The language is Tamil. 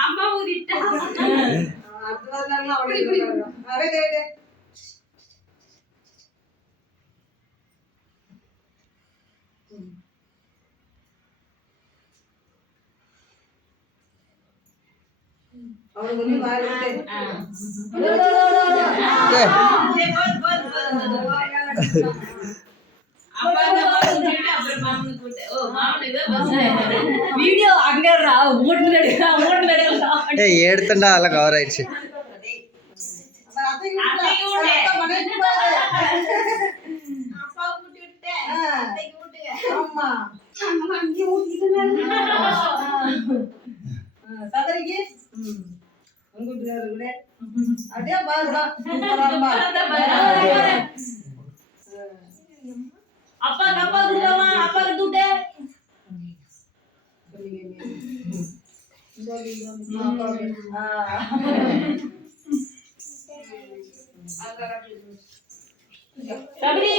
அம்மா ஊதிட்டா வீடியோ அங்க எடுத்துட்டா அதெல்லாம் கவர் ஆயிடுச்சு. அப்படியே பாருடா அப்பா கப்பா குடுமா அப்பா கிட்டூட்டே சபரி